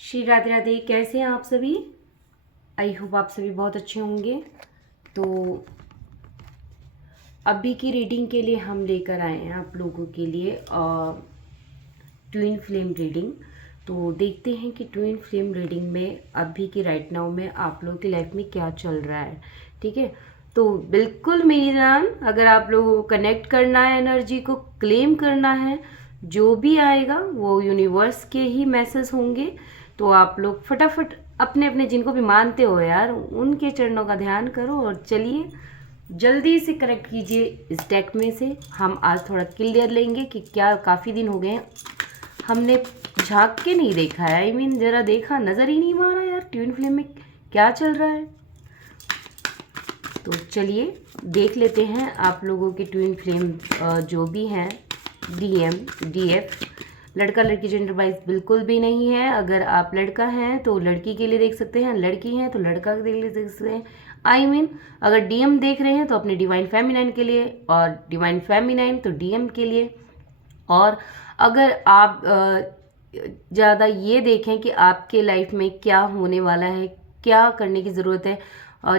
श्री राधे राधे। कैसे हैं आप सभी? आई होप आप सभी बहुत अच्छे होंगे। तो अभी की रीडिंग के लिए हम लेकर आए हैं आप लोगों के लिए ट्विन फ्लेम रीडिंग। तो देखते हैं कि ट्विन फ्लेम रीडिंग में अभी की राइट नाउ में आप लोगों की लाइफ में क्या चल रहा है। ठीक है, तो बिल्कुल मेरी जान, अगर आप लोगों को कनेक्ट करना है, एनर्जी को क्लेम करना है, जो भी आएगा वो यूनिवर्स के ही मैसेज होंगे। तो आप लोग फटाफट अपने अपने जिनको भी मानते हो यार, उनके चरणों का ध्यान करो और चलिए जल्दी से करेक्ट कीजिए इस डेक में से। हम आज थोड़ा क्लियर लेंगे कि क्या काफ़ी दिन हो गए हैं हमने झांक के नहीं देखा है। आई मीन जरा देखा, नज़र ही नहीं मारा यार ट्विन फ्लेम में क्या चल रहा है। तो चलिए देख लेते हैं आप लोगों के ट्विन फ्लेम जो भी हैं, डीएम डीएफ। लड़का लड़की जेंडर वाइज बिल्कुल भी नहीं है। अगर आप लड़का हैं तो लड़की के लिए देख सकते हैं, लड़की हैं तो लड़का के लिए देख सकते हैं। आई मीन अगर डीएम देख रहे हैं तो अपने डिवाइन फेमिनाइन के लिए, और डिवाइन फेमिनाइन तो डीएम के लिए। और अगर आप ज़्यादा ये देखें कि आपके लाइफ में क्या होने वाला है, क्या करने की ज़रूरत है,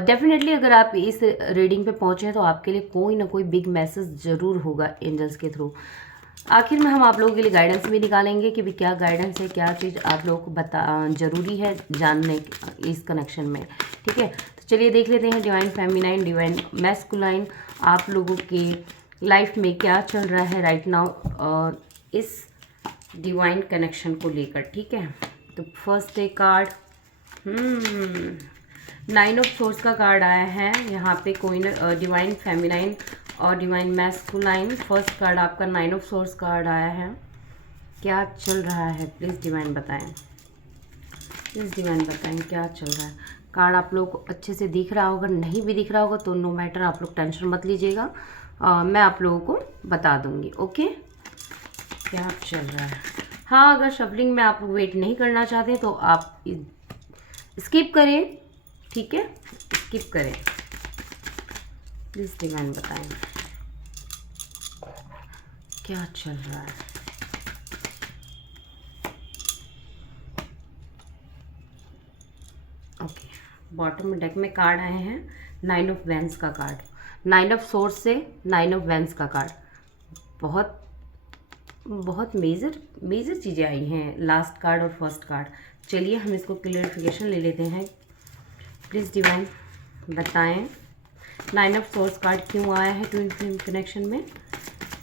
डेफिनेटली अगर आप इस रीडिंग पे पहुँचे हैं तो आपके लिए कोई ना कोई बिग मैसेज ज़रूर होगा एंजल्स के थ्रू। आखिर में हम आप लोगों के लिए गाइडेंस भी निकालेंगे कि भी क्या गाइडेंस है, क्या चीज़ आप लोगों को ज़रूरी है जानने इस कनेक्शन में। ठीक है, तो चलिए देख लेते हैं डिवाइन फेमिनाइन, डिवाइन मैस्कुलाइन आप लोगों की लाइफ में क्या चल रहा है राइट नाउ इस डिवाइन कनेक्शन को लेकर। ठीक है, तो फर्स्ट एक कार्ड 9 ऑफ सोर्स का कार्ड आया है यहाँ पे। कोई डिवाइन फेमिनाइन और डिवाइन मैस्कुलाइन, फर्स्ट कार्ड आपका 9 ऑफ सोर्स कार्ड आया है। क्या चल रहा है प्लीज़ डिवाइन बताएं, प्लीज़ डिवाइन बताएं क्या चल रहा है। कार्ड आप लोग को अच्छे से दिख रहा होगा, नहीं भी दिख रहा होगा तो नो मैटर, आप लोग टेंशन मत लीजिएगा, मैं आप लोगों को बता दूंगी। ओके, क्या चल रहा है। हाँ, अगर शफलिंग में आप लोग वेट नहीं करना चाहते तो आप स्किप करें। ठीक है, स्किप करें। प्लीज़ डिवाइन बताएं क्या चल रहा है। ओके, बॉटम में डेक में कार्ड आए हैं 9 ऑफ वैंस का कार्ड, 9 ऑफ सोर्स से 9 ऑफ वैंस का कार्ड। बहुत बहुत मेजर मेजर चीज़ें आई हैं, लास्ट कार्ड और फर्स्ट कार्ड। चलिए हम इसको क्लियरिफिकेशन ले लेते हैं। प्लीज़ डिवाइन बताएं 9 ऑफ सोर्स कार्ड क्यों आया है ट्विन फ्लेम कनेक्शन में।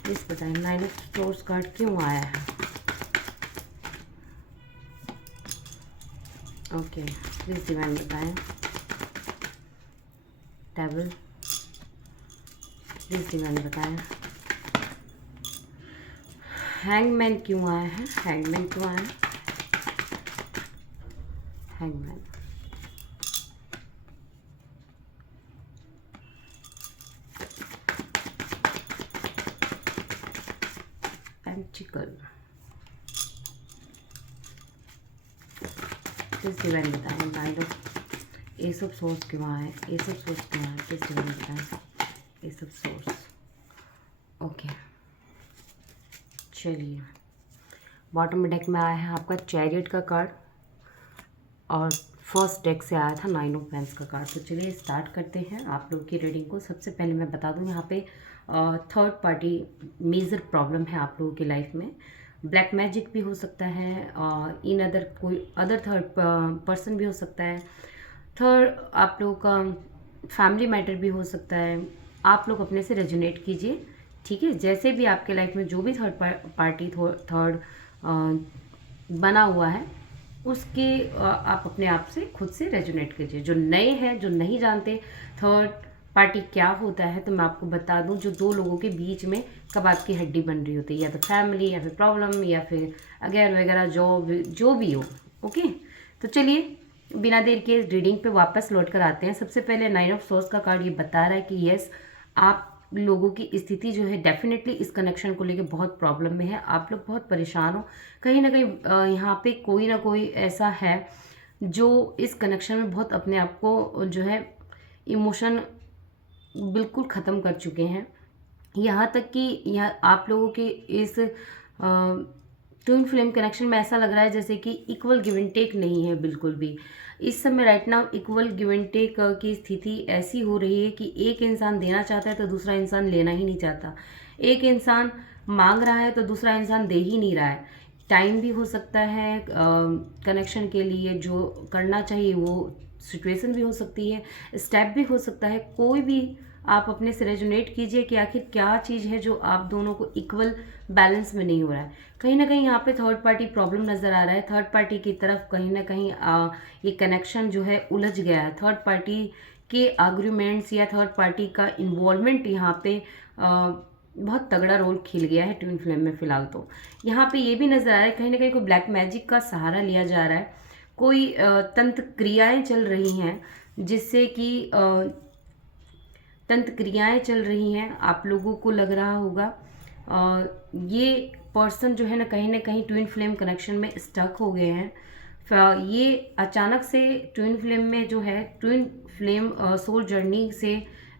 प्लीज़ बताएं 9 ऑफ सोर्स कार्ड क्यों आया है। ओके, प्लीज़ डिवाइन बताएं। टेबल, प्लीज़ डिवाइन बताएं हैंगमैन क्यों आया है, हैंगमैन क्यों आया है, हैंगमैन। पेंटिकल, प्लीज़ डिवाइन बताएं night of S of source क्यों आया है, एस ऑफ सोर्स क्यों आया है, प्लीज़ डिवाइन बताएं एस ऑफ सोर्स। ओके, चलिए बॉटम में डेक में आया है आपका चैरियट का कार्ड और फर्स्ट डेक से आया था 9 ऑफ वैंस का कार्ड। तो चलिए स्टार्ट करते हैं आप लोग की रीडिंग को। सबसे पहले मैं बता दूं यहाँ पे थर्ड पार्टी मेजर प्रॉब्लम है आप लोगों की लाइफ में। ब्लैक मैजिक भी हो सकता है, इन अदर कोई अदर थर्ड पर्सन भी हो सकता है, थर्ड आप लोगों का फैमिली मैटर भी हो सकता है। आप लोग अपने से रेजोनेट कीजिए। ठीक है, जैसे भी आपके लाइफ में जो भी थर्ड पार्टी थर्ड बना हुआ है उसके आप अपने आप से खुद से रेजोनेट कीजिए। जो नए हैं, जो नहीं जानते थर्ड पार्टी क्या होता है, तो मैं आपको बता दूं, जो दो लोगों के बीच में कबाब की हड्डी बन रही होती है, या तो फैमिली या फिर प्रॉब्लम या फिर अगैर वगैरह जो भी हो। ओके, तो चलिए बिना देर के रीडिंग पे वापस लौट कर आते हैं। सबसे पहले 9 ऑफ सोर्स का कार्ड ये बता रहा है कि यस, आप लोगों की स्थिति जो है डेफिनेटली इस कनेक्शन को लेके बहुत प्रॉब्लम में है। आप लोग बहुत परेशान हो, कहीं ना कहीं यहाँ पे कोई ना कोई ऐसा है जो इस कनेक्शन में बहुत अपने आप को जो है इमोशन बिल्कुल ख़त्म कर चुके हैं। यहाँ तक कि यहाँ आप लोगों के इस ट्विन फ्लेम कनेक्शन में ऐसा लग रहा है जैसे कि इक्वल गिव एंड टेक नहीं है बिल्कुल भी। इस समय right now equal give and take की स्थिति ऐसी हो रही है कि एक इंसान देना चाहता है तो दूसरा इंसान लेना ही नहीं चाहता, एक इंसान मांग रहा है तो दूसरा इंसान दे ही नहीं रहा है। टाइम भी हो सकता है कनेक्शन के लिए, जो करना चाहिए वो सिचुएशन भी हो सकती है, स्टेप भी हो सकता है। कोई भी आप अपने से रेजोनेट कीजिए कि आखिर क्या चीज़ है जो आप दोनों को इक्वल बैलेंस में नहीं हो रहा है। कहीं ना कहीं यहाँ पे थर्ड पार्टी प्रॉब्लम नज़र आ रहा है, थर्ड पार्टी की तरफ कहीं ना कहीं ये कनेक्शन जो है उलझ गया है। थर्ड पार्टी के आर्ग्यूमेंट्स या थर्ड पार्टी का इन्वॉल्वमेंट यहाँ पे बहुत तगड़ा रोल खेल गया है ट्विन फ्लेम में फ़िलहाल। तो यहाँ पे ये भी नज़र आ रहा है कहीं ना कहीं कोई ब्लैक मैजिक का सहारा लिया जा रहा है, कोई तंत्र क्रियाएं चल रही हैं जिससे कि तंत्र क्रियाएं चल रही हैं। आप लोगों को लग रहा होगा ये पर्सन जो है ना कहीं ट्विन फ्लेम कनेक्शन में स्टक हो गए हैं। ये अचानक से ट्विन फ्लेम में जो है ट्विन फ्लेम सोल जर्नी से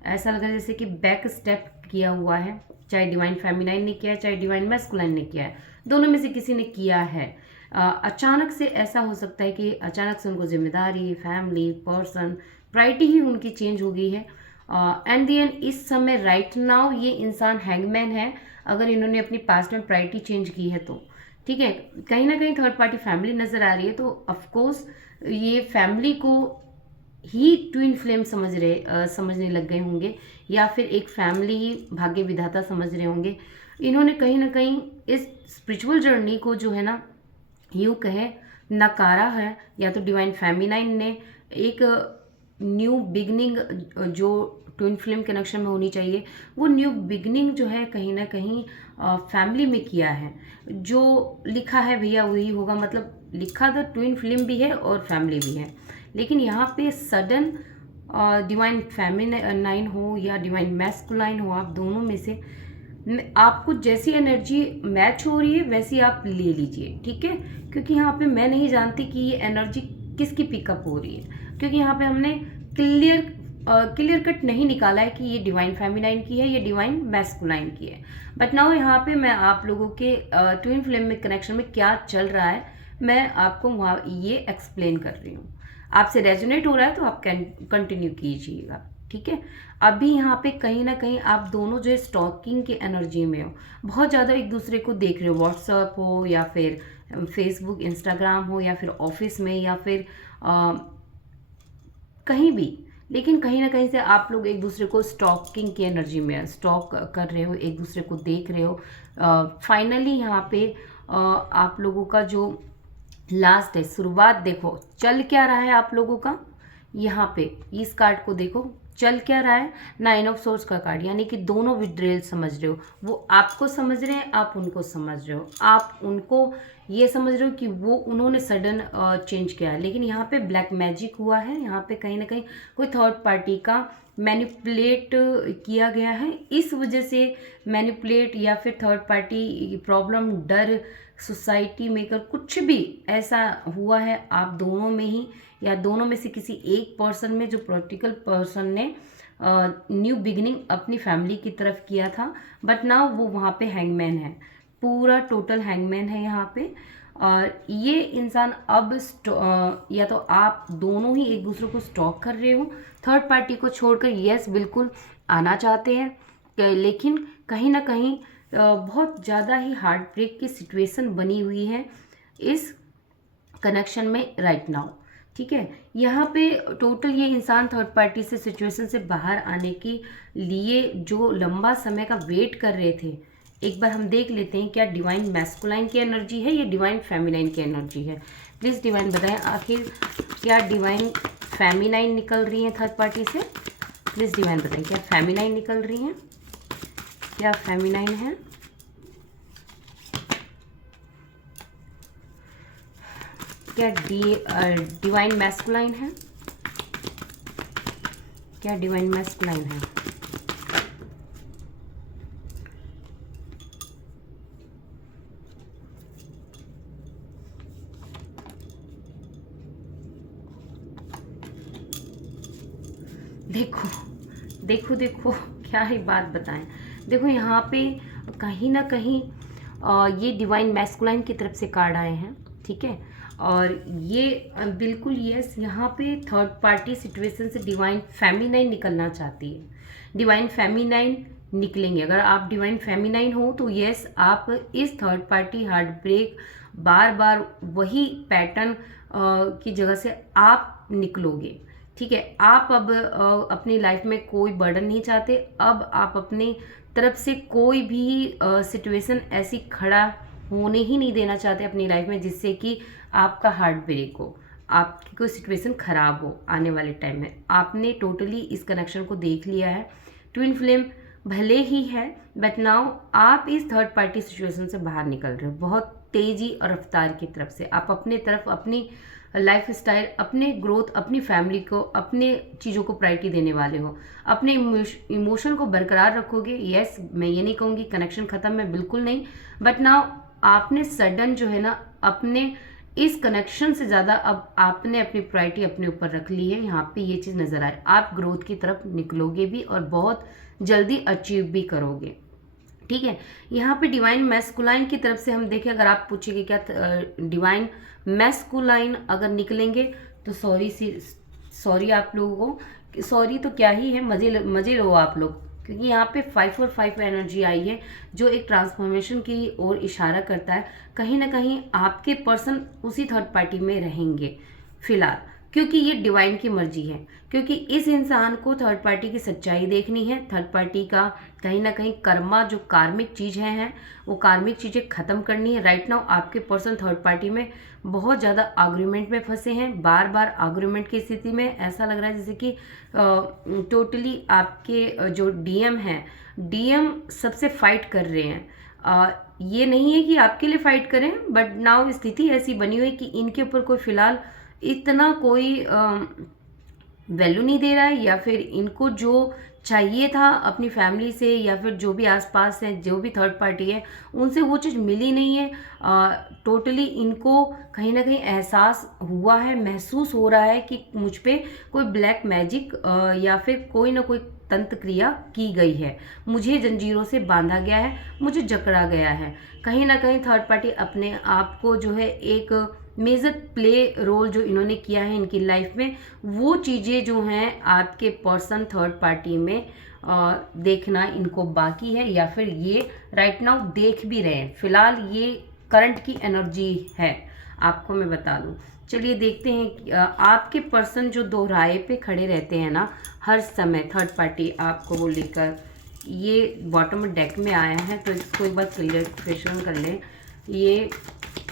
ऐसा लग रहा है जैसे कि बैक स्टेप किया हुआ है, चाहे डिवाइन फेमिनाइन ने किया है चाहे डिवाइन मैस्कुलाइन ने किया है, दोनों में से किसी ने किया है। अचानक से ऐसा हो सकता है कि अचानक से उनको जिम्मेदारी, फैमिली, पर्सन, प्रायोरिटी ही उनकी चेंज हो गई है। एंड द एंड इस समय राइट नाउ ये इंसान हैंगमैन है, अगर इन्होंने अपनी पास्ट में प्रायोरिटी चेंज की है तो ठीक है। कहीं ना कहीं थर्ड पार्टी फैमिली नज़र आ रही है, तो ऑफकोर्स ये फैमिली को ही ट्विन फ्लेम समझने लग गए होंगे, या फिर एक फैमिली ही भाग्य विधाता समझ रहे होंगे। इन्होंने कहीं ना कहीं इस स्पिरिचुअल जर्नी को जो है ना यूँ कहे नकारा है, या तो डिवाइन फेमिनाइन ने एक न्यू बिगनिंग जो ट्विन फ्लेम कनेक्शन में होनी चाहिए वो न्यू बिगनिंग जो है कहीं ना कहीं फैमिली में किया है। जो लिखा है भैया वही होगा, मतलब लिखा तो ट्विन फ्लेम भी है और फैमिली भी है, लेकिन यहाँ पे सडन डिवाइन फेमिनाइन हो या डिवाइन मैस्कुलाइन हो, आप दोनों में से आपको जैसी एनर्जी मैच हो रही है वैसी आप ले लीजिए, ठीक है। क्योंकि यहाँ पे मैं नहीं जानती कि ये एनर्जी किसकी पिकअप हो रही है, क्योंकि यहाँ पे हमने क्लियर कट नहीं निकाला है कि ये डिवाइन फेमिनाइन की है, ये डिवाइन मैस्कुलाइन की है। बट नाउ यहाँ पे मैं आप लोगों के ट्विन फ्लेम में कनेक्शन में क्या चल रहा है मैं आपको वहाँ ये एक्सप्लेन कर रही हूँ। आपसे रेजोनेट हो रहा है तो आप कंटिन्यू कीजिएगा, ठीक है। अभी यहाँ पे कहीं ना कहीं आप दोनों जो है स्टॉकिंग के एनर्जी में हो, बहुत ज़्यादा एक दूसरे को देख रहे हो, व्हाट्सएप हो या फिर फेसबुक, इंस्टाग्राम हो या फिर ऑफिस में या फिर कहीं भी, लेकिन कहीं ना कहीं से आप लोग एक दूसरे को स्टॉकिंग की एनर्जी में स्टॉक कर रहे हो, एक दूसरे को देख रहे हो। फाइनली यहाँ पे आप लोगों का जो लास्ट है, शुरुआत देखो चल क्या रहा है आप लोगों का। यहाँ पे इस कार्ड को देखो चल क्या रहा है, 9 ऑफ सोर्स का कार्ड, यानी कि दोनों विड्रेल समझ रहे हो, वो आपको समझ रहे हैं, आप उनको समझ रहे हो, आप उनको ये समझ रहे हो कि वो उन्होंने सडन चेंज किया है। लेकिन यहाँ पे ब्लैक मैजिक हुआ है, यहाँ पे कहीं ना कहीं कोई थर्ड पार्टी का मैनिपुलेट किया गया है, इस वजह से मैनिपुलेट या फिर थर्ड पार्टी प्रॉब्लम, डर, सोसाइटी मेकर, कुछ भी ऐसा हुआ है आप दोनों में ही या दोनों में से किसी एक पर्सन में, जो प्रैक्टिकल पर्सन ने न्यू बिगिनिंग अपनी फैमिली की तरफ किया था, बट नाउ वो वहाँ पे हैंगमैन है, पूरा टोटल हैंगमैन है यहाँ पे। और ये इंसान अब या तो आप दोनों ही एक दूसरे को स्टॉक कर रहे हो, थर्ड पार्टी को छोड़कर, यस बिल्कुल आना चाहते हैं, लेकिन कहीं ना कहीं बहुत ज़्यादा ही हार्ट ब्रेक की सिचुएशन बनी हुई है इस कनेक्शन में राइट नाउ, ठीक है। यहाँ पे टोटल ये इंसान थर्ड पार्टी से सिचुएशन से बाहर आने के लिए जो लंबा समय का वेट कर रहे थे, एक बार हम देख लेते हैं क्या डिवाइन मैस्कुलाइन की एनर्जी है या डिवाइन फेमिनाइन की एनर्जी है। प्लीज़ डिवाइन बताएं आखिर क्या डिवाइन फेमिनाइन निकल रही है थर्ड पार्टी से। प्लीज़ डिवाइन बताएं क्या फेमिनाइन निकल रही हैं, क्या फेमिनाइन है, क्या डिवाइन मैस्कुलाइन है, क्या डिवाइन मैस्कुलाइन है। देखो देखो देखो क्या ही बात बताएं। देखो यहाँ पे कहीं ना कहीं ये डिवाइन मैस्कुलाइन की तरफ से कार्ड आए हैं, ठीक है। और ये बिल्कुल यस, यहाँ पे थर्ड पार्टी सिचुएशन से डिवाइन फेमिनाइन निकलना चाहती है। डिवाइन फेमिनाइन निकलेंगे। अगर आप डिवाइन फेमिनाइन हो तो यस, आप इस थर्ड पार्टी हार्ट ब्रेक बार बार वही पैटर्न की जगह से आप निकलोगे, ठीक है। आप अब अपनी लाइफ में कोई बर्डन नहीं चाहते। अब आप अपनी तरफ से कोई भी सिचुएशन ऐसी खड़ा होने ही नहीं देना चाहते अपनी लाइफ में जिससे कि आपका हार्ट ब्रेक हो, आपकी कोई सिचुएशन खराब हो आने वाले टाइम में। आपने टोटली इस कनेक्शन को देख लिया है। ट्विन फ्लेम भले ही है, बट नाउ आप इस थर्ड पार्टी सिचुएशन से बाहर निकल रहे हो बहुत तेजी और रफ्तार की तरफ से। आप अपने तरफ अपनी लाइफ स्टाइल, अपने ग्रोथ, अपनी फैमिली को, अपने चीज़ों को प्रायोरिटी देने वाले हो। अपने इमोशन को बरकरार रखोगे। यस, मैं ये नहीं कहूँगी कनेक्शन ख़त्म है, बिल्कुल नहीं, बट नाउ आपने सडन जो है ना अपने इस कनेक्शन से ज़्यादा अब आपने अपनी प्रायोरिटी अपने ऊपर रख ली है। यहाँ पे ये चीज़ नज़र आए, आप ग्रोथ की तरफ निकलोगे भी और बहुत जल्दी अचीव भी करोगे, ठीक है। यहाँ पे डिवाइन मैस्कुलाइन की तरफ से हम देखें, अगर आप पूछेंगे क्या डिवाइन मैस्कुलाइन अगर निकलेंगे तो सॉरी आप लोगों को, सॉरी तो क्या ही है, मजे लो आप लोग, क्योंकि यहाँ पे 5 और 5 एनर्जी आई है जो एक ट्रांसफॉर्मेशन की ओर इशारा करता है। कहीं ना कहीं आपके पर्सन उसी थर्ड पार्टी में रहेंगे फिलहाल, क्योंकि ये डिवाइन की मर्जी है, क्योंकि इस इंसान को थर्ड पार्टी की सच्चाई देखनी है। थर्ड पार्टी का कहीं ना कहीं कर्मा, जो कार्मिक चीज़ें हैं वो कार्मिक चीज़ें ख़त्म करनी है। राइट नाउ आपके पर्सन थर्ड पार्टी में बहुत ज़्यादा आर्ग्यूमेंट में फंसे हैं। बार बार आर्ग्यूमेंट की स्थिति में ऐसा लग रहा है जैसे कि टोटली आपके जो डीएम हैं, डीएम सबसे फाइट कर रहे हैं। ये नहीं है कि आपके लिए फाइट करें, बट नाउ स्थिति ऐसी बनी हुई है कि इनके ऊपर कोई फिलहाल इतना कोई वैल्यू नहीं दे रहा है, या फिर इनको जो चाहिए था अपनी फैमिली से या फिर जो भी आसपास है, जो भी थर्ड पार्टी है, उनसे वो चीज़ मिली नहीं है। टोटली इनको कहीं ना कहीं एहसास हुआ है, महसूस हो रहा है कि मुझ पे कोई ब्लैक मैजिक या फिर कोई ना कोई तंत्र क्रिया की गई है, मुझे जंजीरों से बांधा गया है, मुझे जकड़ा गया है। कहीं ना कहीं थर्ड पार्टी अपने आप को जो है एक मेजर प्ले रोल जो इन्होंने किया है इनकी लाइफ में, वो चीज़ें जो हैं आपके पर्सन थर्ड पार्टी में देखना इनको बाकी है, या फिर ये राइट नाउ देख भी रहे हैं। फिलहाल ये करंट की एनर्जी है, आपको मैं बता दूं। चलिए देखते हैं कि, आपके पर्सन जो दोहराए पे खड़े रहते हैं ना हर समय, थर्ड पार्टी आपको वो लेकर, ये बॉटम डेक में आया है तो इसको एक बार क्लियरिफिकेशन कर लें। ये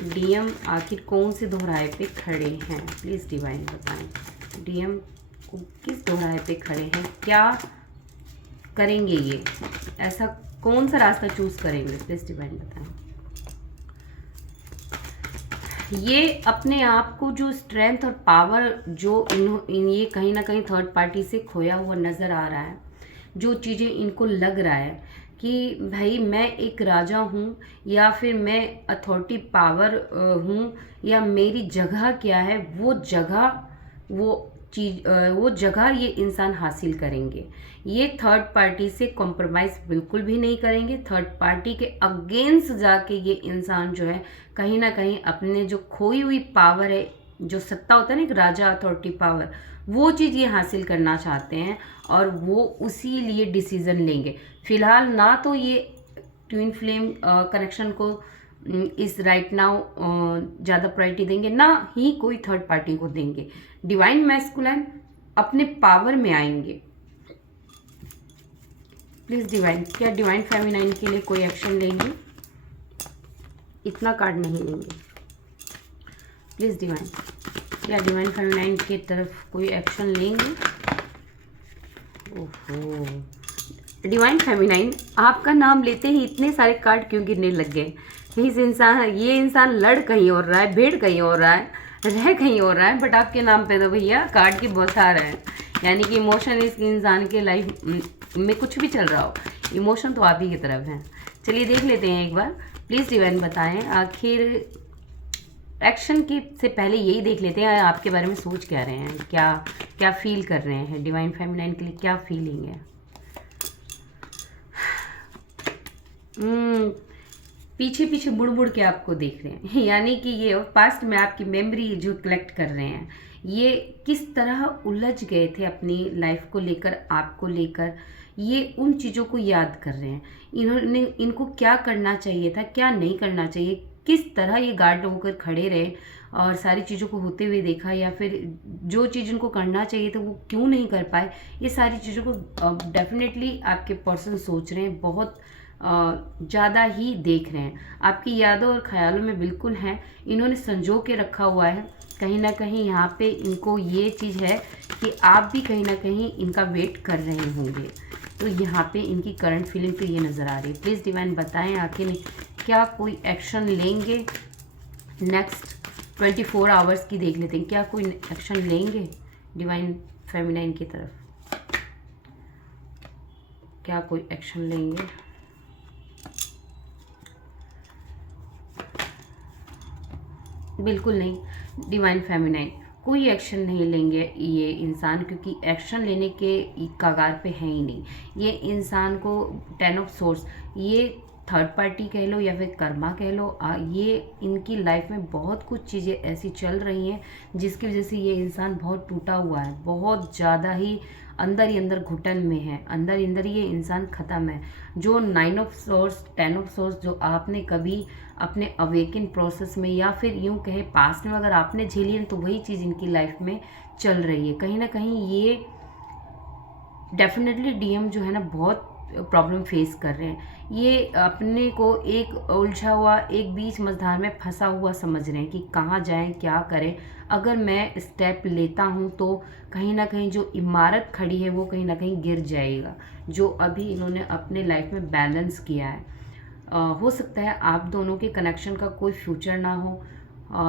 डीएम आखिर कौन से दोहराए पे खड़े हैं, प्लीज़ डिवाइन बताएं। डीएम किस दोहराए पे खड़े हैं, क्या करेंगे ये, ऐसा कौन सा रास्ता चूज करेंगे, प्लीज़ डिवाइन बताएं। ये अपने आप को जो स्ट्रेंथ और पावर जो ये कहीं ना कहीं थर्ड पार्टी से खोया हुआ नज़र आ रहा है, जो चीज़ें इनको लग रहा है कि भाई मैं एक राजा हूँ या फिर मैं अथॉरिटी पावर हूँ, या मेरी जगह क्या है, वो जगह ये इंसान हासिल करेंगे। ये थर्ड पार्टी से कॉम्प्रोमाइज़ बिल्कुल भी नहीं करेंगे। थर्ड पार्टी के अगेंस्ट जाके ये इंसान जो है कहीं ना कहीं अपने जो खोई हुई पावर है, जो सत्ता होता है ना एक राजा अथॉरिटी पावर, वो चीज़ ये हासिल करना चाहते हैं और वो उसी लिए डिसीज़न लेंगे। फिलहाल ना तो ये ट्विन फ्लेम कनेक्शन को इस राइट नाउ ज़्यादा प्रायोरिटी देंगे, ना ही कोई थर्ड पार्टी को देंगे। डिवाइन मैस्कुलाइन अपने पावर में आएंगे। प्लीज़ डिवाइन, क्या डिवाइन फेमिनाइन के लिए कोई एक्शन लेंगे? इतना कार्ड नहीं लेंगे। प्लीज़ डिवाइन, क्या डिवाइन फेमिनाइन की तरफ कोई एक्शन लेंगे? ओहो, डिवाइन फेमिनाइन आपका नाम लेते ही इतने सारे कार्ड क्यों गिरने लग गए? ये इंसान लड़ कहीं और रहा है, भीड़ कहीं और रहा है, रह कहीं और रहा है, बट आपके नाम पे तो भैया कार्ड की बहुत सारा है। यानी कि इमोशन इस इंसान के लाइफ में कुछ भी चल रहा हो, इमोशन तो आप ही की तरफ है। चलिए देख लेते हैं एक बार, प्लीज़ डिवाइन बताएं। आखिर एक्शन की से पहले यही देख लेते हैं आपके बारे में सोच क्या रहे हैं, क्या फील कर रहे हैं। डिवाइन फेमिनाइन के लिए क्या फीलिंग है? पीछे पीछे मुड़ मुड़ के आपको देख रहे हैं यानी कि ये पास्ट में आपकी मेमोरी जो कलेक्ट कर रहे हैं, ये किस तरह उलझ गए थे अपनी लाइफ को लेकर, आपको लेकर, ये उन चीज़ों को याद कर रहे हैं। इनको क्या करना चाहिए था, क्या नहीं करना चाहिए, किस तरह ये गार्ड होकर खड़े रहे और सारी चीज़ों को होते हुए देखा, या फिर जो चीज़ उनको करना चाहिए था वो क्यों नहीं कर पाए, ये सारी चीज़ों को डेफिनेटली आपके पर्सन सोच रहे हैं, बहुत ज़्यादा ही देख रहे हैं, आपकी यादों और ख्यालों में बिल्कुल हैं। इन्होंने संजो के रखा हुआ है कहीं ना कहीं। यहाँ पे इनको ये चीज़ है कि आप भी कहीं ना कहीं इनका वेट कर रहे होंगे। तो यहाँ पे इनकी करंट फीलिंग तो ये नज़र आ रही है। प्लीज़ डिवाइन बताएं आखिर क्या कोई एक्शन लेंगे। नेक्स्ट 24 आवर्स की देख लेते हैं, क्या कोई एक्शन लेंगे डिवाइन फेमिनाइन की तरफ, क्या कोई एक्शन लेंगे। बिल्कुल नहीं डिवाइन फेमिनाइन, कोई एक्शन नहीं लेंगे ये इंसान, क्योंकि एक्शन लेने के कगार पे है ही नहीं। ये इंसान को 10 ऑफ सोर्स, ये थर्ड पार्टी कह लो या फिर कर्मा कह लो, ये इनकी लाइफ में बहुत कुछ चीज़ें ऐसी चल रही हैं जिसकी वजह से ये इंसान बहुत टूटा हुआ है, बहुत ज़्यादा ही अंदर ही अंदर घुटन में है, अंदर ही अंदर ये इंसान ख़त्म है। जो 9 ऑफ सोर्स 10 ऑफ सोर्स जो आपने कभी अपने अवेकन प्रोसेस में या फिर यूं कहे पास्ट में अगर आपने झेली है, तो वही चीज़ इनकी लाइफ में चल रही है। कहीं ना कहीं ये डेफिनेटली डीएम जो है ना बहुत प्रॉब्लम फेस कर रहे हैं। ये अपने को एक उलझा हुआ, एक बीच मझधार में फंसा हुआ समझ रहे हैं कि कहाँ जाएं, क्या करें। अगर मैं स्टेप लेता हूँ तो कहीं ना कहीं जो इमारत खड़ी है वो कहीं ना कहीं गिर जाएगा, जो अभी इन्होंने अपने लाइफ में बैलेंस किया है। हो सकता है आप दोनों के कनेक्शन का कोई फ्यूचर ना हो,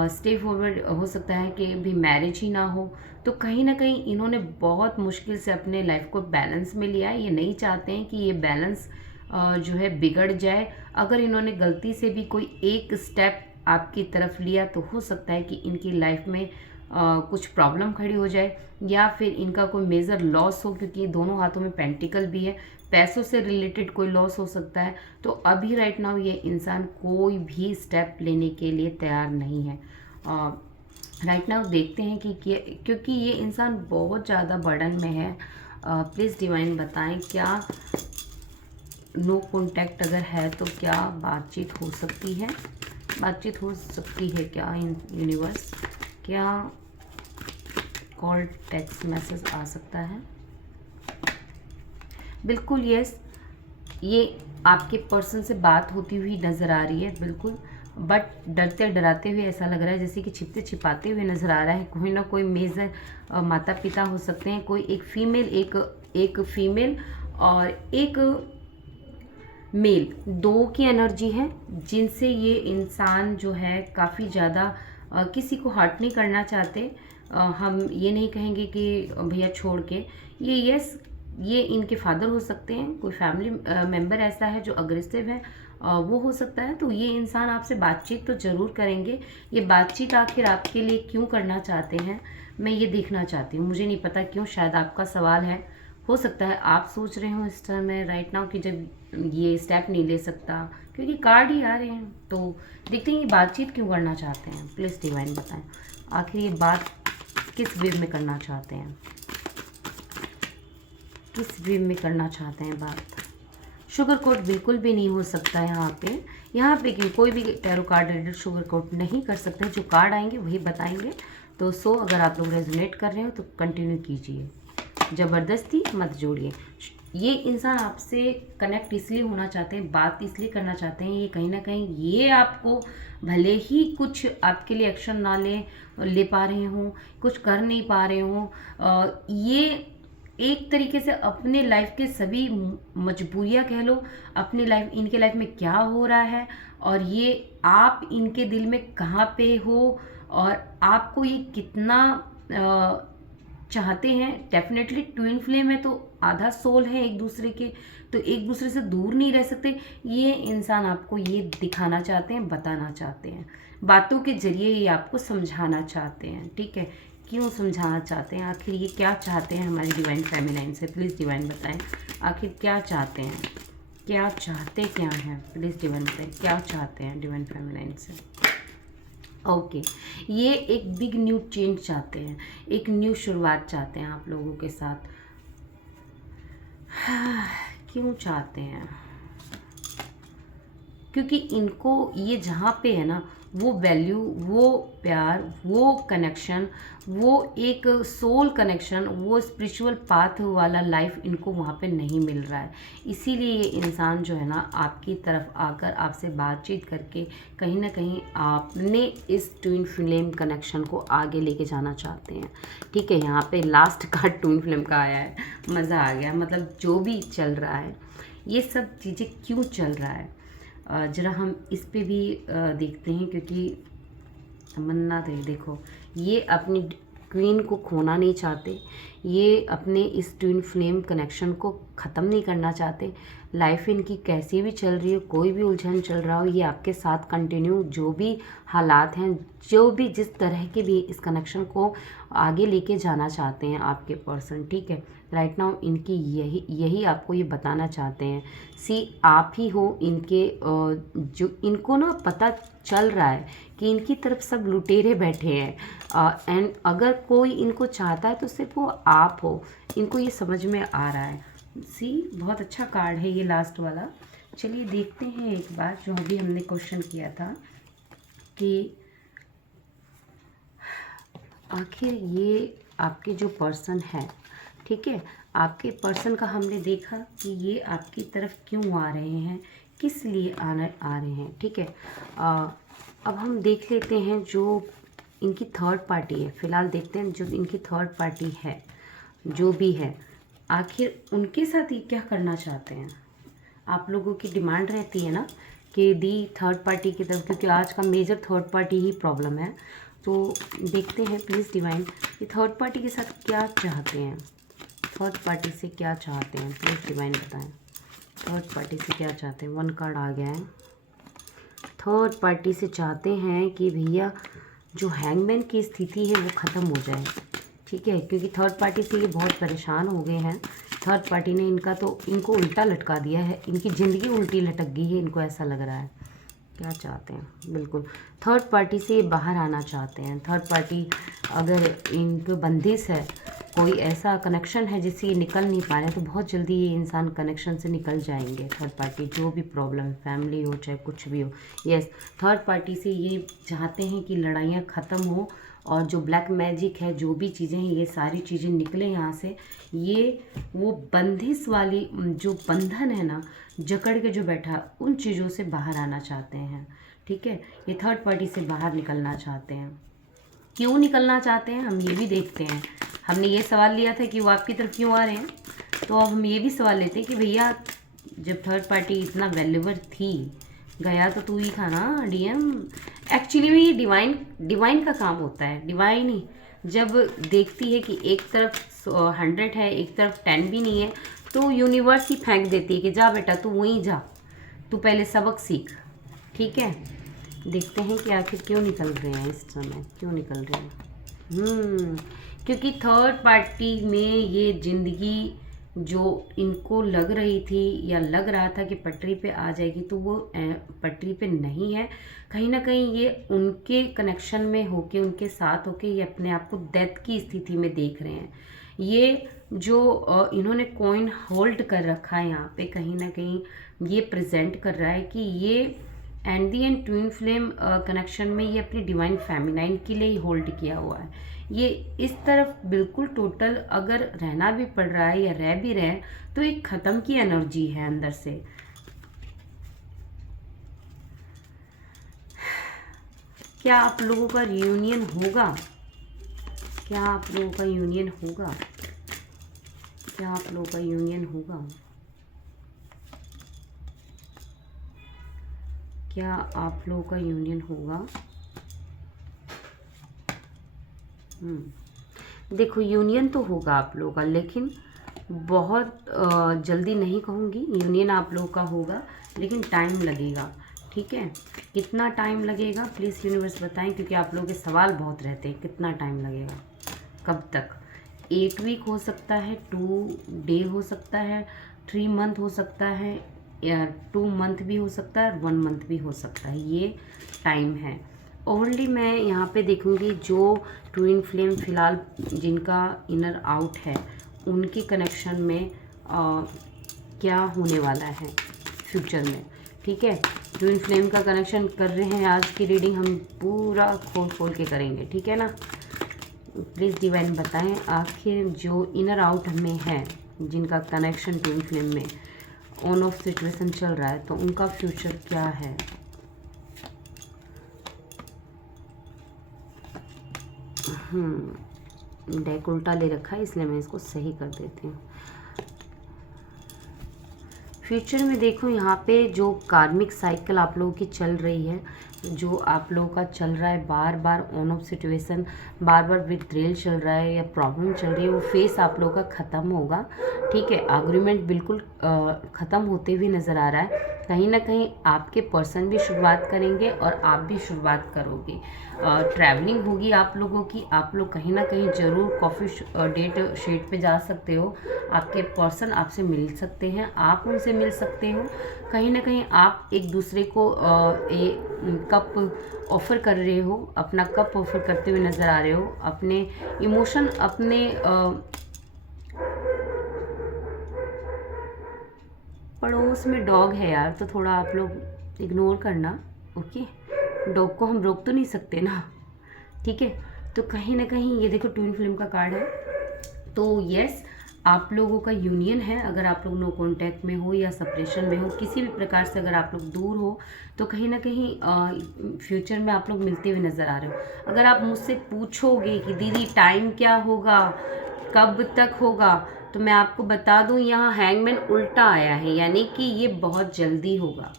स्टे फॉरवर्ड हो सकता है कि भी मैरिज ही ना हो। तो कहीं ना कहीं इन्होंने बहुत मुश्किल से अपने लाइफ को बैलेंस में लिया है। ये नहीं चाहते हैं कि ये बैलेंस जो है बिगड़ जाए। अगर इन्होंने गलती से भी कोई एक स्टेप आपकी तरफ लिया तो हो सकता है कि इनकी लाइफ में कुछ प्रॉब्लम खड़ी हो जाए, या फिर इनका कोई मेजर लॉस हो, क्योंकि दोनों हाथों में पेंटिकल भी है, पैसों से रिलेटेड कोई लॉस हो सकता है। तो अभी राइट नाउ ये इंसान कोई भी स्टेप लेने के लिए तैयार नहीं है। राइट नाउ देखते हैं कि क्योंकि ये इंसान बहुत ज़्यादा बर्डन में है। प्लीज़ डिवाइन बताएं क्या नो कॉन्टैक्ट अगर है तो क्या बातचीत हो सकती है, बातचीत हो सकती है क्या इन यूनिवर्स, क्या कॉल टेक्स्ट मैसेज आ सकता है। बिल्कुल यस, ये आपके पर्सन से बात होती हुई नज़र आ रही है बिल्कुल, बट डरते डराते हुए ऐसा लग रहा है, जैसे कि छिपते छिपाते हुए नज़र आ रहा है। कोई ना कोई मेजर माता पिता हो सकते हैं, कोई एक फीमेल और एक मेल, दो की एनर्जी है जिनसे ये इंसान जो है काफ़ी ज़्यादा किसी को हर्ट नहीं करना चाहते। हम ये नहीं कहेंगे कि भैया छोड़ के, ये इनके फादर हो सकते हैं, कोई फैमिली मेम्बर ऐसा है जो अग्रेसिव है, वो हो सकता है। तो ये इंसान आपसे बातचीत तो ज़रूर करेंगे। ये बातचीत आखिर आपके लिए क्यों करना चाहते हैं, मैं ये देखना चाहती हूँ। मुझे नहीं पता क्यों, शायद आपका सवाल है, हो सकता है आप सोच रहे हो इस टाइम में राइट नाउ कि जब ये स्टेप नहीं ले सकता, क्योंकि कार्ड ही आ रहे हैं। तो देखते हैं ये बातचीत क्यों करना चाहते हैं। प्लीज़ डिवाइन बताएं आखिर ये बात किस वे में करना चाहते हैं, किस वे में करना चाहते हैं बात। शुगर कोट बिल्कुल भी नहीं हो सकता यहाँ पे कि कोई भी tarot card reader sugar coat नहीं कर सकते। जो कार्ड आएंगे वही बताएंगे। तो अगर आप लोग रेजोनेट कर रहे हो तो कंटिन्यू कीजिए, ज़बरदस्ती मत जोड़िए। ये इंसान आपसे कनेक्ट इसलिए होना चाहते हैं, बात इसलिए करना चाहते हैं, ये कहीं ना कहीं ये आपको भले ही कुछ आपके लिए एक्शन ना ले पा रहे हों, कुछ कर नहीं पा रहे हों, ये एक तरीके से अपने लाइफ के सभी मजबूरियां कह लो, अपनी लाइफ, इनके लाइफ में क्या हो रहा है और ये आप इनके दिल में कहाँ पे हो और आपको ये कितना चाहते हैं। डेफिनेटली ट्विन फ्लेम है तो आधा सोल है एक दूसरे के, तो एक दूसरे से दूर नहीं रह सकते। ये इंसान आपको ये दिखाना चाहते हैं, बताना चाहते हैं, बातों के जरिए ये आपको समझाना चाहते हैं। ठीक है, क्यों समझाना चाहते हैं, आखिर ये क्या चाहते हैं हमारे डिवाइन फेमिनाइन से। प्लीज़ डिवाइन बताएं आखिर क्या चाहते हैं। क्या चाहते क्या हैं प्लीज़ डिवाइन पे, क्या चाहते हैं डिवाइन फेमिनाइन से। ओके ये एक बिग न्यू चेंज चाहते हैं, एक न्यू शुरुआत चाहते हैं आप लोगों के साथ। क्यों चाहते हैं? क्योंकि इनको ये जहाँ पे है ना, वो वैल्यू, वो प्यार, वो कनेक्शन, वो एक सोल कनेक्शन, वो स्पिरिचुअल पाथ वाला लाइफ इनको वहाँ पे नहीं मिल रहा है। इसीलिए ये इंसान जो है ना आपकी तरफ आकर आपसे बातचीत करके कहीं ना कहीं आपने इस ट्विन फ्लेम कनेक्शन को आगे लेके जाना चाहते हैं। ठीक है, यहाँ पे लास्ट कार्ड ट्विन फ्लेम का आया है, मज़ा आ गया। मतलब जो भी चल रहा है, ये सब चीज़ें क्यों चल रहा है ज़रा हम इस पे भी देखते हैं। क्योंकि तमन्ना देखो, ये अपनी क्वीन को खोना नहीं चाहते, ये अपने इस ट्विन फ्लेम कनेक्शन को ख़त्म नहीं करना चाहते। लाइफ इनकी कैसी भी चल रही हो, कोई भी उलझन चल रहा हो, ये आपके साथ कंटिन्यू जो भी हालात हैं, जो भी जिस तरह के भी इस कनेक्शन को आगे लेके जाना चाहते हैं आपके पर्सन। ठीक है, राइट नाउ इनकी यही आपको ये बताना चाहते हैं। आप ही हो इनके जो इनको ना पता चल रहा है कि इनकी तरफ सब लुटेरे बैठे हैं एंड अगर कोई इनको चाहता है तो सिर्फ वो आप हो, इनको ये समझ में आ रहा है। बहुत अच्छा कार्ड है ये लास्ट वाला। चलिए देखते हैं एक बार, जो अभी हमने क्वेश्चन किया था कि आखिर ये आपके जो पर्सन है, ठीक है, आपके पर्सन का हमने देखा कि ये आपकी तरफ क्यों आ रहे हैं, किस लिए आ रहे हैं। ठीक है, अब हम देख लेते हैं जो इनकी थर्ड पार्टी है। फ़िलहाल देखते हैं जो इनकी थर्ड पार्टी है, जो भी है, आखिर उनके साथ ये क्या करना चाहते हैं। आप लोगों की डिमांड रहती है ना कि दी थर्ड पार्टी की तरफ, क्योंकि आज का मेजर थर्ड पार्टी ही प्रॉब्लम है। तो देखते हैं प्लीज़ डिवाइन, ये थर्ड पार्टी के साथ क्या चाहते हैं, थर्ड पार्टी से क्या चाहते हैं प्लीज़ डिवाइन बताएं। थर्ड पार्टी से क्या चाहते हैं, 1 कार्ड आ गया है। थर्ड पार्टी से चाहते हैं कि भैया जो हैंगमैन की स्थिति है वो ख़त्म हो जाए। ठीक है, क्योंकि थर्ड पार्टी से ये बहुत परेशान हो गए हैं। थर्ड पार्टी ने इनको उल्टा लटका दिया है, इनकी ज़िंदगी उल्टी लटक गई है, इनको ऐसा लग रहा है। क्या चाहते हैं, बिल्कुल थर्ड पार्टी से ये बाहर आना चाहते हैं। थर्ड पार्टी अगर इनको बंदिश है, कोई ऐसा कनेक्शन है जिससे ये निकल नहीं पा रहे हैं, तो बहुत जल्दी ये इंसान कनेक्शन से निकल जाएंगे। थर्ड पार्टी जो भी प्रॉब्लम, फैमिली हो चाहे कुछ भी हो, यस, थर्ड पार्टी से ये चाहते हैं कि लड़ाइयाँ ख़त्म हो और जो ब्लैक मैजिक है, जो भी चीज़ें हैं, ये सारी चीज़ें निकले यहाँ से। ये वो बंदिश वाली जो बंधन है ना, जकड़ के जो बैठा, उन चीज़ों से बाहर आना चाहते हैं। ठीक है, ये थर्ड पार्टी से बाहर निकलना चाहते हैं। क्यों निकलना चाहते हैं हम ये भी देखते हैं। हमने ये सवाल लिया था कि वो आपकी तरफ क्यों आ रहे हैं, तो अब हम ये भी सवाल लेते हैं कि भैया जब थर्ड पार्टी इतना वैल्यूबल थी, गया तो तू ही था ना डीएम। एक्चुअली में ये डिवाइन का काम होता है। डिवाइन ही जब देखती है कि एक तरफ 100 है, एक तरफ 10 भी नहीं है, तो यूनिवर्स ही फेंक देती है कि जा बेटा तू वहीं जा, तू पहले सबक सीख। ठीक है, देखते हैं कि आखिर क्यों निकल रहे हैं इस समय, क्यों निकल रहे हैं। क्योंकि थर्ड पार्टी में ये ज़िंदगी जो इनको लग रही थी या लग रहा था कि पटरी पे आ जाएगी, तो वो पटरी पे नहीं है। कहीं ना कहीं ये उनके कनेक्शन में होके, उनके साथ होके ये अपने आप को डेथ की स्थिति में देख रहे हैं। ये जो इन्होंने कॉइन होल्ड कर रखा है यहाँ पे, कहीं ना कहीं ये प्रेजेंट कर रहा है कि ये and the and twin flame connection में ये अपनी डिवाइन फेमिनाइन के लिए ही होल्ड किया हुआ है। ये इस तरफ बिल्कुल टोटल अगर रहना भी पड़ रहा है या रह भी रहे हैं, तो एक ख़त्म की एनर्जी है अंदर से। क्या आप लोगों का यूनियन होगा, क्या आप लोगों का यूनियन होगा, क्या आप लोगों का यूनियन होगा, क्या आप लोगों का यूनियन होगा। देखो यूनियन तो होगा आप लोगों का, लेकिन बहुत जल्दी नहीं कहूँगी। यूनियन आप लोगों का होगा, लेकिन टाइम लगेगा। ठीक है, कितना टाइम लगेगा प्लीज़ यूनिवर्स बताएं, क्योंकि आप लोगों के सवाल बहुत रहते हैं। कितना टाइम लगेगा, कब तक? 8 वीक हो सकता है, 2 डे हो सकता है, 3 मंथ हो सकता है, या 2 मंथ भी हो सकता है और 1 मंथ भी हो सकता है, ये टाइम है। ओनली मैं यहाँ पे देखूँगी जो ट्विन फ्लेम फ़िलहाल जिनका इनर आउट है उनके कनेक्शन में क्या होने वाला है फ्यूचर में, ठीक है। ट्विन फ्लेम का कनेक्शन कर रहे हैं, आज की रीडिंग हम पूरा खोल के करेंगे, ठीक है ना। प्लीज़ डिवाइन बताएं आखिर जो इनर आउट में है, जिनका कनेक्शन ट्विन फ्लेम में ऑन ऑफ सिचुएशन चल रहा है, तो उनका फ्यूचर क्या है। डेक उल्टा ले रखा है इसलिए मैं इसको सही कर देती हूँ। फ्यूचर में देखो यहाँ पे जो कार्मिक साइकिल आप लोगों की चल रही है, जो आप लोगों का चल रहा है, बार बार ऑन ऑफ सिचुएशन, बार बार विथड्रेल चल रहा है या प्रॉब्लम चल रही है, वो फेस आप लोगों का ख़त्म होगा, ठीक है। एग्रीमेंट बिल्कुल ख़त्म होते हुए नज़र आ रहा है। कहीं ना कहीं आपके पर्सन भी शुरुआत करेंगे और आप भी शुरुआत करोगे। ट्रैवलिंग होगी आप लोगों की, आप लोग कहीं ना कहीं ज़रूर कॉफ़ी डेट शेट पे जा सकते हो, आपके पर्सन आपसे मिल सकते हैं, आप उनसे मिल सकते हो। कहीं ना कहीं आप एक दूसरे को कप ऑफ़र कर रहे हो, अपना कप ऑफ़र करते हुए नज़र आ रहे हो, अपने इमोशन, अपने पड़ोस में डॉग है यार, तो थोड़ा आप लोग इग्नोर करना, ओके। डॉग को हम रोक तो नहीं सकते ना, ठीक है। तो कहीं ना कहीं ये देखो ट्विन फ्लेम का कार्ड है, तो यस आप लोगों का यूनियन है। अगर आप लोग नो कांटेक्ट में हो या सेपरेशन में हो, किसी भी प्रकार से अगर आप लोग दूर हो, तो कहीं ना कहीं फ्यूचर में आप लोग मिलते हुए नज़र आ रहे हो। अगर आप मुझसे पूछोगे कि दीदी टाइम क्या होगा, कब तक होगा, तो मैं आपको बता दूं यहाँ हैंगमैन उल्टा आया है, यानी कि ये बहुत जल्दी होगा।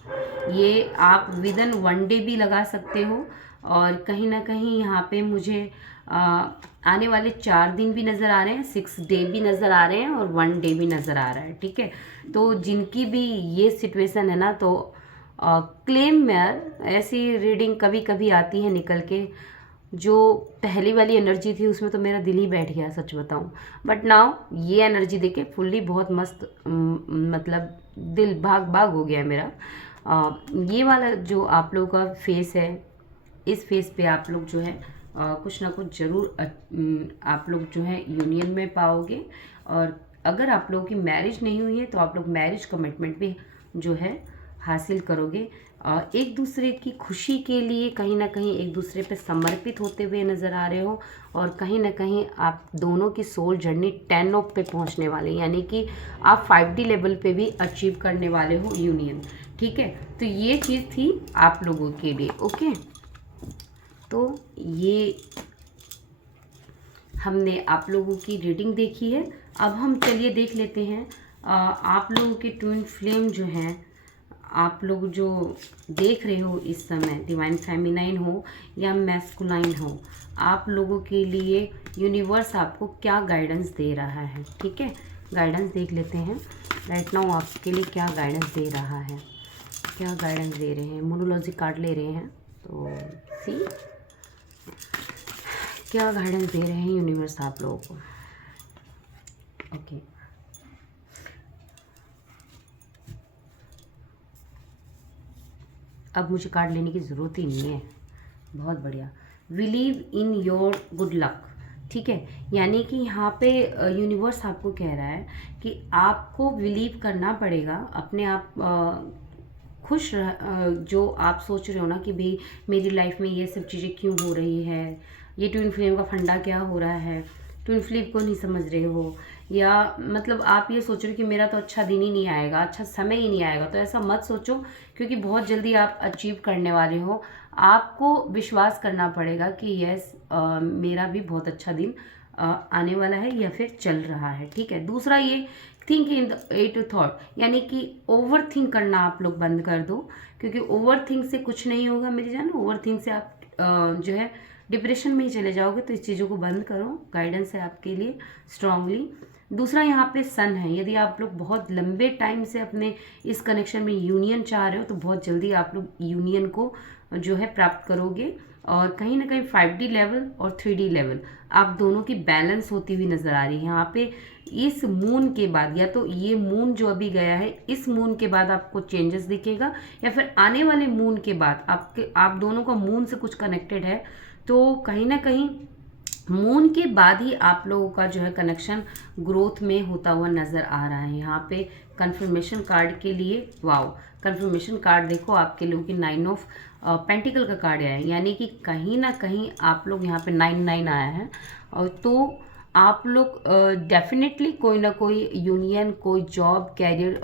ये आप विद इन 1 डे भी लगा सकते हो, और कहीं ना कहीं यहाँ पे मुझे आने वाले 4 दिन भी नज़र आ रहे हैं, 6 डे भी नज़र आ रहे हैं और 1 डे भी नज़र आ रहा है, ठीक है। तो जिनकी भी ये सिचुएशन है ना, तो क्लेम में ऐसी रीडिंग कभी कभी आती है निकल के, जो पहली वाली एनर्जी थी उसमें तो मेरा दिल ही बैठ गया सच बताऊं, बट नाउ ये एनर्जी देके फुल्ली बहुत मस्त, मतलब दिल भाग भाग हो गया मेरा। ये वाला जो आप लोगों का फेस है, इस फेस पे आप लोग जो है कुछ ना कुछ ज़रूर आप लोग जो है यूनियन में पाओगे। और अगर आप लोगों की मैरिज नहीं हुई है तो आप लोग मैरिज कमिटमेंट भी जो है हासिल करोगे। एक दूसरे की खुशी के लिए कहीं ना कहीं एक दूसरे पे समर्पित होते हुए नज़र आ रहे हो, और कहीं ना कहीं आप दोनों की सोल जर्नी 10 ऑफ पे पहुंचने वाले, यानी कि आप 5D लेवल पे भी अचीव करने वाले हो यूनियन, ठीक है। तो ये चीज़ थी आप लोगों के लिए, ओके। तो ये हमने आप लोगों की रीडिंग देखी है। अब हम चलिए देख लेते हैं आप लोगों के ट्विन फ्लेम जो हैं, आप लोग जो देख रहे हो इस समय, डिवाइन फेमिनाइन हो या मैस्कुलाइन हो, आप लोगों के लिए यूनिवर्स आपको क्या गाइडेंस दे रहा है, ठीक है। गाइडेंस देख लेते हैं राइट नाउ आपके लिए क्या गाइडेंस दे रहा है, क्या गाइडेंस दे रहे हैं। मोनोलॉजी कार्ड ले रहे हैं, तो सी क्या गाइडेंस दे रहे हैं यूनिवर्स आप लोगों को, ओके। अब मुझे कार्ड लेने की ज़रूरत ही नहीं है, बहुत बढ़िया। Believe in your good luck, ठीक है। यानी कि यहाँ पे यूनिवर्स आपको कह रहा है कि आपको बिलीव करना पड़ेगा अपने आप, खुश जो आप सोच रहे हो ना कि भाई मेरी लाइफ में ये सब चीज़ें क्यों हो रही है, ये ट्विन फ्लेम का फंडा क्या हो रहा है, ट्विन फ्लेम को नहीं समझ रहे हो, या मतलब आप ये सोच रहे हो कि मेरा तो अच्छा दिन ही नहीं आएगा, अच्छा समय ही नहीं आएगा, तो ऐसा मत सोचो, क्योंकि बहुत जल्दी आप अचीव करने वाले हो। आपको विश्वास करना पड़ेगा कि यस मेरा भी बहुत अच्छा दिन आने वाला है या फिर चल रहा है, ठीक है। दूसरा ये थिंक इन द 8 थॉट, यानी कि ओवर थिंक करना आप लोग बंद कर दो, क्योंकि ओवर थिंक से कुछ नहीं होगा मेरी जान। ओवर थिंक से आप जो है डिप्रेशन में ही चले जाओगे, तो इस चीज़ों को बंद करो। गाइडेंस है आपके लिए स्ट्रांगली। दूसरा यहाँ पे सन है, यदि आप लोग बहुत लंबे टाइम से अपने इस कनेक्शन में यूनियन चाह रहे हो, तो बहुत जल्दी आप लोग यूनियन को जो है प्राप्त करोगे। और कहीं ना कहीं 5D लेवल और 3D लेवल आप दोनों की बैलेंस होती हुई नज़र आ रही है। यहाँ पे इस मून के बाद, या तो ये मून जो अभी गया है इस मून के बाद आपको चेंजेस दिखेगा, या फिर आने वाले मून के बाद आप दोनों का मून से कुछ कनेक्टेड है, तो कहीं ना कहीं मून के बाद ही आप लोगों का जो है कनेक्शन ग्रोथ में होता हुआ नज़र आ रहा है। यहाँ पे कंफर्मेशन कार्ड के लिए वाओ, कंफर्मेशन कार्ड देखो आपके लोगों की 9 ऑफ पेंटिकल का कार्ड आया है, यानी कि कहीं ना कहीं आप लोग यहाँ पे 9 आया है। और तो आप लोग डेफिनेटली कोई ना कोई यूनियन, कोई जॉब, कैरियर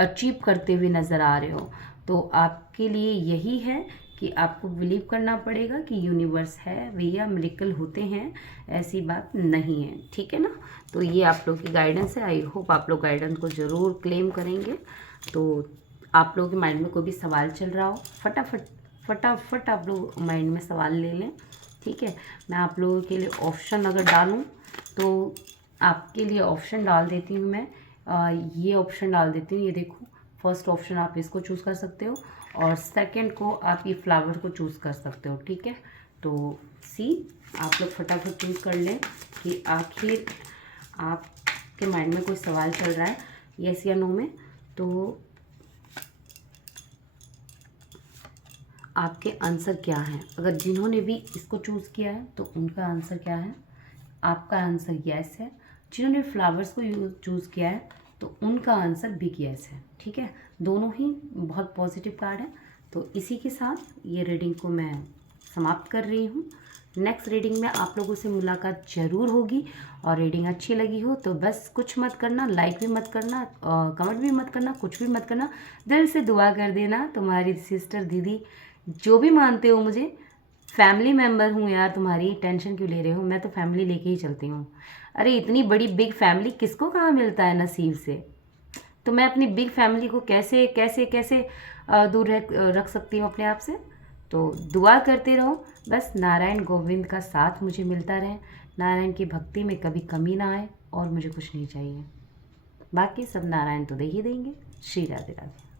अचीव करते हुए नज़र आ रहे हो। तो आपके लिए यही है कि आपको बिलीव करना पड़ेगा कि यूनिवर्स है भैया, मिरेकल होते हैं, ऐसी बात नहीं है, ठीक है ना। तो ये आप लोग की गाइडेंस है। आई होप आप लोग गाइडेंस को ज़रूर क्लेम करेंगे। तो आप लोगों के माइंड में कोई भी सवाल चल रहा हो, फटाफट आप लोग माइंड में सवाल ले लें, ठीक है। मैं आप लोगों के लिए ऑप्शन अगर डालूँ तो आपके लिए ऑप्शन डाल देती हूँ मैं। ये ऑप्शन डाल देती हूँ, ये देखो, फर्स्ट ऑप्शन आप इसको चूज़ कर सकते हो और सेकंड को आप ये फ्लावर को चूज़ कर सकते हो, ठीक है। तो आप लोग फटाफट चूज़ कर लें कि आखिर आपके माइंड में कोई सवाल चल रहा है यस या नो में, तो आपके आंसर क्या हैं। अगर जिन्होंने भी इसको चूज़ किया है तो उनका आंसर क्या है, आपका आंसर यस है। जिन्होंने फ्लावर्स को चूज़ किया है तो उनका आंसर बिग यस है, ठीक है। दोनों ही बहुत पॉजिटिव कार्ड है। तो इसी के साथ ये रीडिंग को मैं समाप्त कर रही हूँ। नेक्स्ट रीडिंग में आप लोगों से मुलाकात ज़रूर होगी। और रीडिंग अच्छी लगी हो तो बस कुछ मत करना, लाइक भी मत करना, कमेंट भी मत करना, कुछ भी मत करना, दिल से दुआ कर देना। तुम्हारी सिस्टर, दीदी, जो भी मानते हो मुझे, फैमिली मेम्बर हूँ यार, तुम्हारी टेंशन क्यों ले रहे हो, मैं तो फैमिली लेके ही चलती हूँ। अरे इतनी बड़ी बिग फैमिली किसको कहाँ मिलता है नसीब से। तो मैं अपनी बिग फैमिली को कैसे कैसे कैसे दूर रख सकती हूँ अपने आप से। तो दुआ करते रहो, बस नारायण गोविंद का साथ मुझे मिलता रहे, नारायण की भक्ति में कभी कमी ना आए, और मुझे कुछ नहीं चाहिए, बाकी सब नारायण तो दे ही देंगे। श्री राधे राधे।